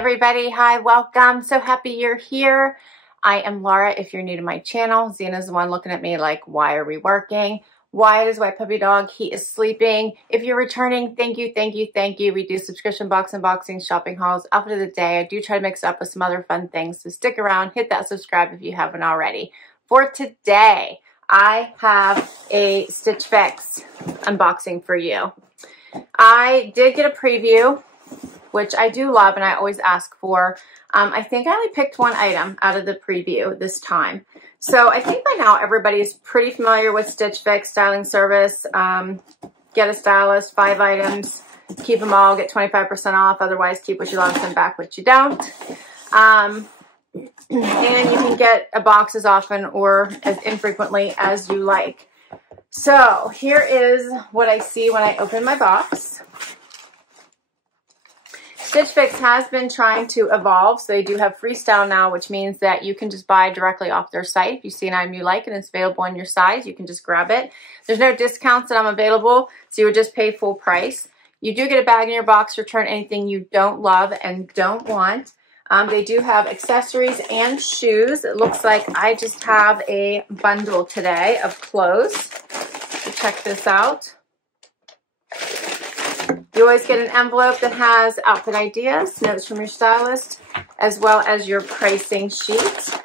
everybody. Hi, welcome. So happy you're here. I am Laura. If you're new to my channel, Zena's the one looking at me like, why are we working? Wyatt is my puppy dog. He is sleeping. If you're returning, thank you, thank you, thank you. We do subscription box unboxings, shopping hauls, outfit of the day. I do try to mix it up with some other fun things. So stick around, hit that subscribe if you haven't already. For today, I have a Stitch Fix unboxing for you. I did get a preview, which I do love and I always ask for. I think I only picked one item out of the preview this time. So I think by now everybody's pretty familiar with Stitch Fix styling service. Get a stylist, 5 items, keep them all, get 25% off. Otherwise, keep what you love, send back what you don't. And you can get a box as often or as infrequently as you like. So here is what I see when I open my box. Stitch Fix has been trying to evolve, so they do have freestyle now, which means that you can just buy directly off their site. If you see an item you like and it's available in your size, you can just grab it. There's no discounts that I'm available, so you would just pay full price. You do get a bag in your box, return anything you don't love and don't want. They do have accessories and shoes. It looks like I just have a bundle today of clothes. So check this out. You always get an envelope that has outfit ideas, notes from your stylist, as well as your pricing sheet.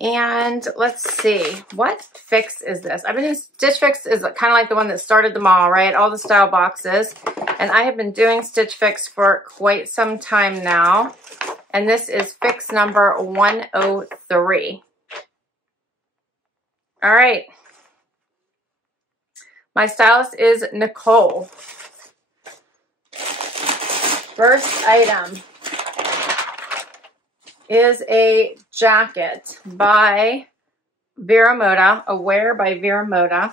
And let's see, what fix is this? I've been doing Stitch Fix is kind of like the one that started them all, right? All the style boxes. And I have been doing Stitch Fix for quite some time now. And this is fix number 103. All right. My stylist is Nicole. First item is a jacket by Vero Moda, a wear by Vero Moda.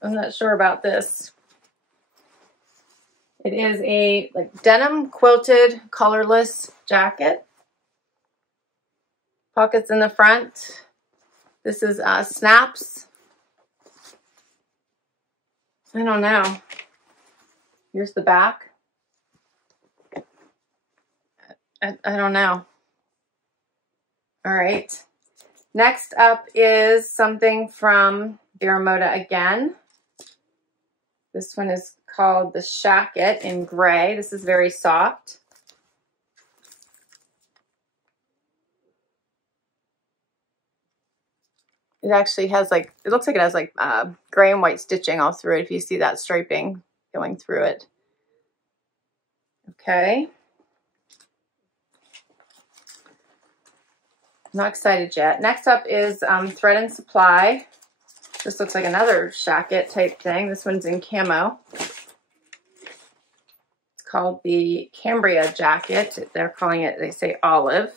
I'm not sure about this. It is a denim quilted collarless jacket. Pockets in the front. This is snaps. I don't know. Here's the back. I don't know. All right. Next up is something from Vero Moda again. This one is called the Shacket in gray. This is very soft. It actually has it looks like it has gray and white stitching all through it if you see that striping going through it. Okay. Not excited yet. Next up is Thread and Supply. This looks like another Shacket type thing. This one's in camo. It's called the Cambria jacket. They're calling it, they say olive.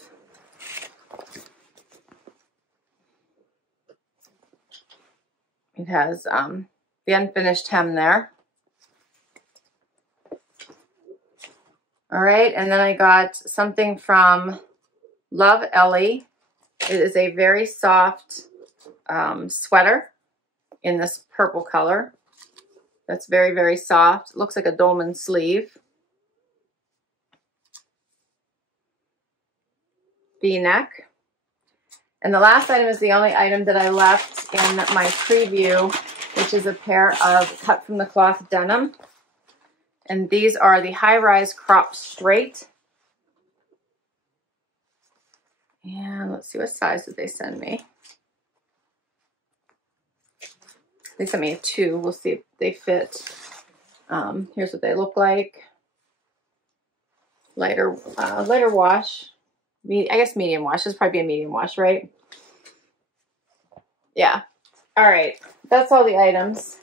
It has the unfinished hem there. All right, and then I got something from Love Ellie. It is a very soft sweater in this purple color. That's very, very soft. It looks like a dolman sleeve. V-neck. And the last item is the only item that I left in my preview, which is a pair of cut from the cloth denim. And these are the high-rise crop straight. And let's see, what size did they send me? They sent me a 2. We'll see if they fit. Here's what they look like. Lighter wash. I guess medium wash. This would probably be a medium wash, right? Yeah. All right. That's all the items.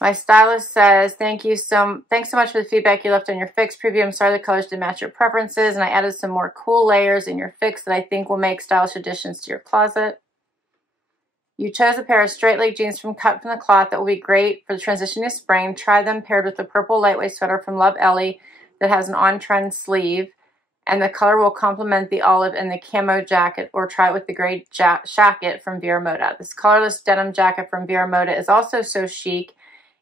My stylist says, thanks so much for the feedback you left on your fix preview. I'm sorry the colors didn't match your preferences, and I added some more cool layers in your fix that I think will make stylish additions to your closet. You chose a pair of straight leg jeans cut from the cloth that will be great for the transition to spring. Try them paired with the purple lightweight sweater from Love Ellie that has an on-trend sleeve, and the color will complement the olive and the camo jacket, or try it with the gray Shacket from Vero Moda. This colorless denim jacket from Vero Moda is also so chic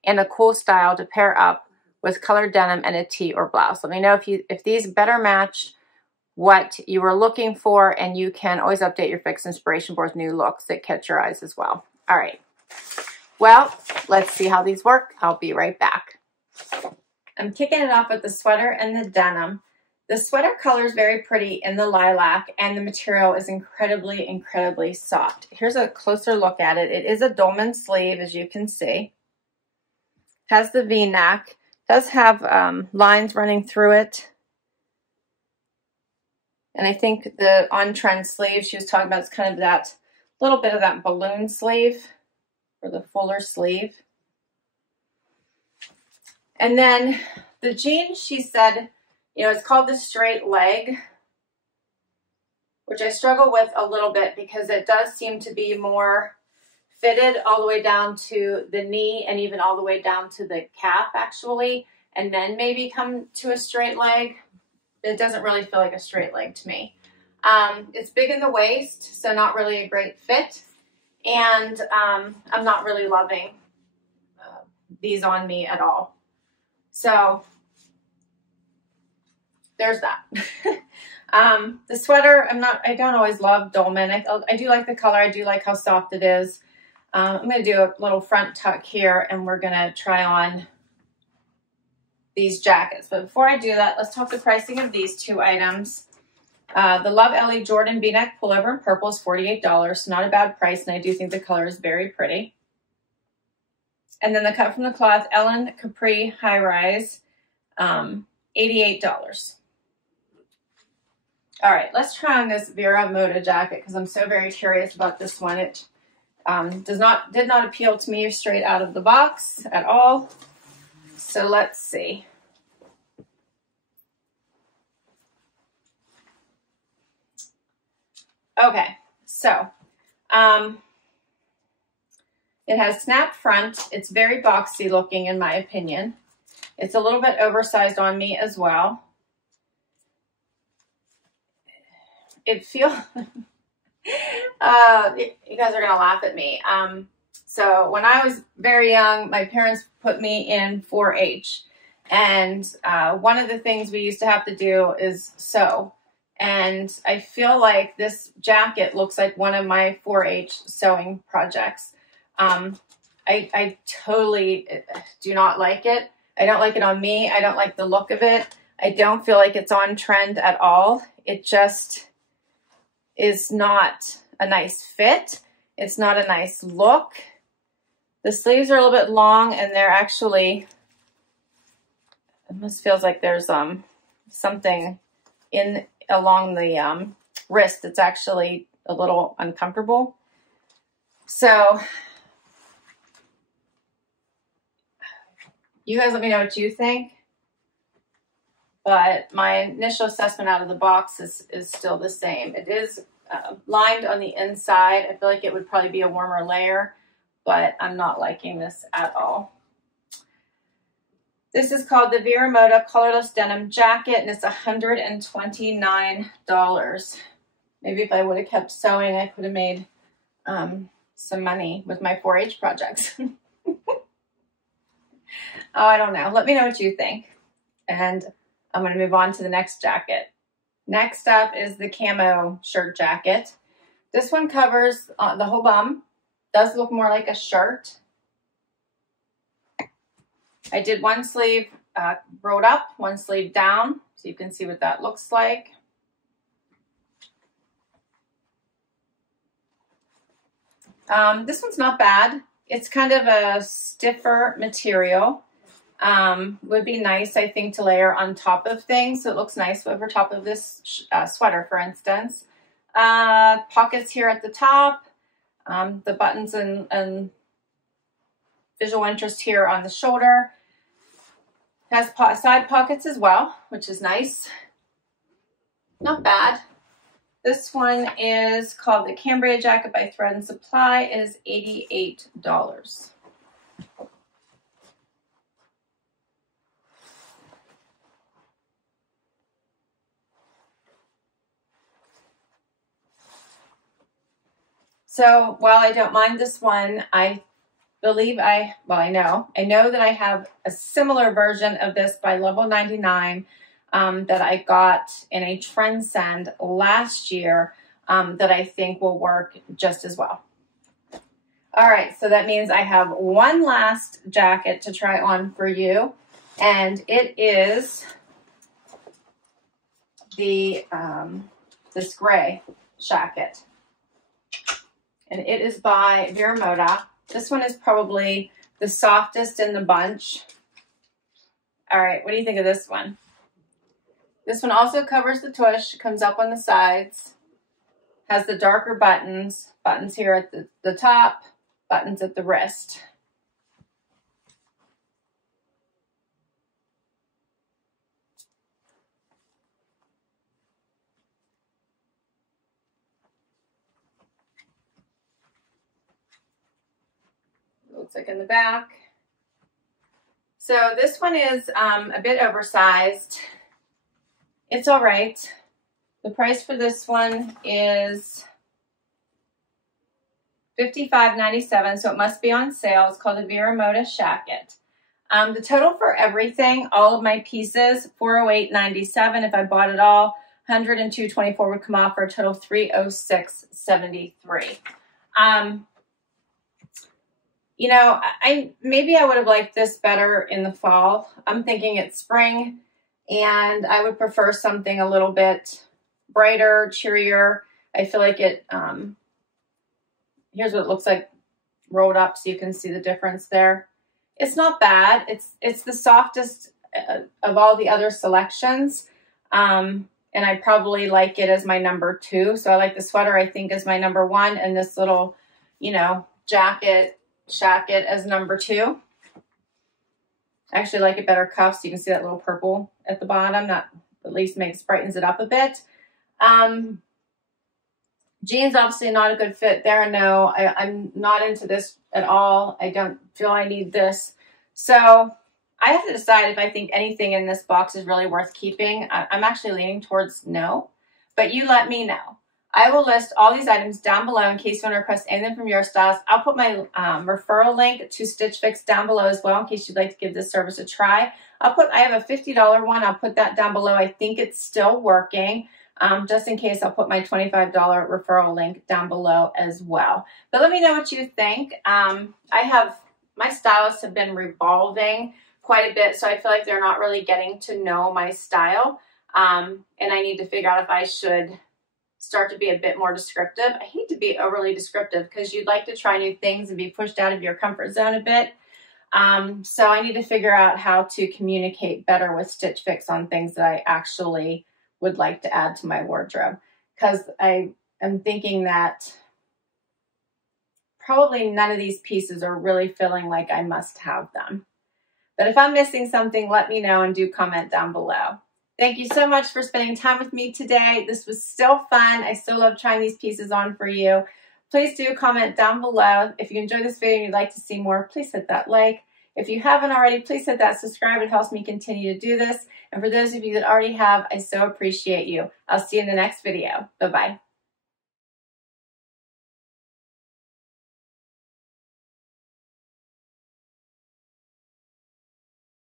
and a cool style to pair up with colored denim and a tee or blouse. Let me know if these better match what you were looking for, and you can always update your Fix inspiration boards, new looks that catch your eyes as well. All right, well, let's see how these work. I'll be right back. I'm kicking it off with the sweater and the denim. The sweater color is very pretty in the lilac, and the material is incredibly, incredibly soft. Here's a closer look at it. It is a dolman sleeve, as you can see. Has the V-neck. Does have lines running through it. And I think the on-trend sleeve she was talking about is kind of that little bit of that balloon sleeve, or the fuller sleeve. And then the jeans, she said, you know, it's called the straight leg, which I struggle with a little bit because it does seem to be more fitted all the way down to the knee and even all the way down to the calf actually, and then maybe come to a straight leg. It doesn't really feel like a straight leg to me. It's big in the waist, so not really a great fit. And I'm not really loving these on me at all. So there's that. The sweater, I don't always love dolman. I do like the color. I do like how soft it is. I'm going to do a little front tuck here, and we're going to try on these jackets. But before I do that, let's talk the pricing of these two items. The Love Ellie Jordan V-neck pullover in purple is $48, so not a bad price, and I do think the color is very pretty. And then the cut from the cloth Ellen Capri high rise, $88. All right, let's try on this Vero Moda jacket because I'm so very curious about this one. It did not appeal to me straight out of the box at all. So let's see. Okay, so it has snap front. It's very boxy looking in my opinion. It's a little bit oversized on me as well. It feels, you guys are gonna laugh at me. So when I was very young, my parents put me in 4-H. And one of the things we used to have to do is sew. And I feel like this jacket looks like one of my 4-H sewing projects. I totally do not like it. I don't like it on me. I don't like the look of it. I don't feel like it's on trend at all. It just is not a nice fit. It's not a nice look. The sleeves are a little bit long, and they're actually, it almost feels like there's something in along the wrist that's actually a little uncomfortable. So you guys let me know what you think. But my initial assessment out of the box is still the same. It is lined on the inside. I feel like it would probably be a warmer layer, but I'm not liking this at all. This is called the Vero Moda Collarless Denim Jacket, and it's $129. Maybe if I would have kept sewing, I could have made some money with my 4-H projects. Oh, I don't know. Let me know what you think. And I'm going to move on to the next jacket. Next up is the camo shirt jacket. This one covers the whole bum. Does look more like a shirt. I did one sleeve rolled up, one sleeve down, so you can see what that looks like. This one's not bad. It's kind of a stiffer material. Would be nice, I think, to layer on top of things. So it looks nice over top of this sweater, for instance. Pockets here at the top. The buttons and visual interest here on the shoulder. Has side pockets as well, which is nice. Not bad. This one is called the Cambria jacket by Thread and Supply. It is $88. So while I don't mind this one, I believe I know that I have a similar version of this by Level 99 that I got in a trend send last year that I think will work just as well. All right, so that means I have one last jacket to try on for you, and it is the this gray Shacket, and it is by Vero Moda. This one is probably the softest in the bunch. All right, what do you think of this one? This one also covers the tush, comes up on the sides, has the darker buttons here at the top, buttons at the wrist. Looks like in the back. So this one is a bit oversized. It's all right. The price for this one is $55.97, so it must be on sale. It's called the Vero Moda Shacket. The total for everything, all of my pieces, $408.97. If I bought it all, $102.24 would come off for a total of $306.73. You know, maybe I would have liked this better in the fall. I'm thinking it's spring, and I would prefer something a little bit brighter, cheerier. I feel like it, here's what it looks like rolled up so you can see the difference there. It's not bad. It's the softest of all the other selections. And I probably like it as my number 2. So I like the sweater, I think, as my number 1, and this little, you know, Shacket as number 2. I actually like it better cuffs. You can see that little purple at the bottom. That at least brightens it up a bit. Jeans, obviously not a good fit there. No, I'm not into this at all. I don't feel I need this. So I have to decide if I think anything in this box is really worth keeping. I'm actually leaning towards no, but you let me know. I will list all these items down below in case you want to request anything from your styles. I'll put my referral link to Stitch Fix down below as well in case you'd like to give this service a try. I have a $50 one. I'll put that down below. I think it's still working. Just in case, I'll put my $25 referral link down below as well. But let me know what you think. My stylists have been revolving quite a bit, so I feel like they're not really getting to know my style. And I need to figure out if I should start to be a bit more descriptive. I hate to be overly descriptive because you'd like to try new things and be pushed out of your comfort zone a bit. So I need to figure out how to communicate better with Stitch Fix on things that I actually would like to add to my wardrobe, because I am thinking that probably none of these pieces are really feeling like I must have them. But if I'm missing something, let me know and do comment down below. Thank you so much for spending time with me today. This was still fun. I still love trying these pieces on for you. Please do comment down below. If you enjoyed this video and you'd like to see more, please hit that like. If you haven't already, please hit that subscribe. It helps me continue to do this. And for those of you that already have, I so appreciate you. I'll see you in the next video. Bye-bye.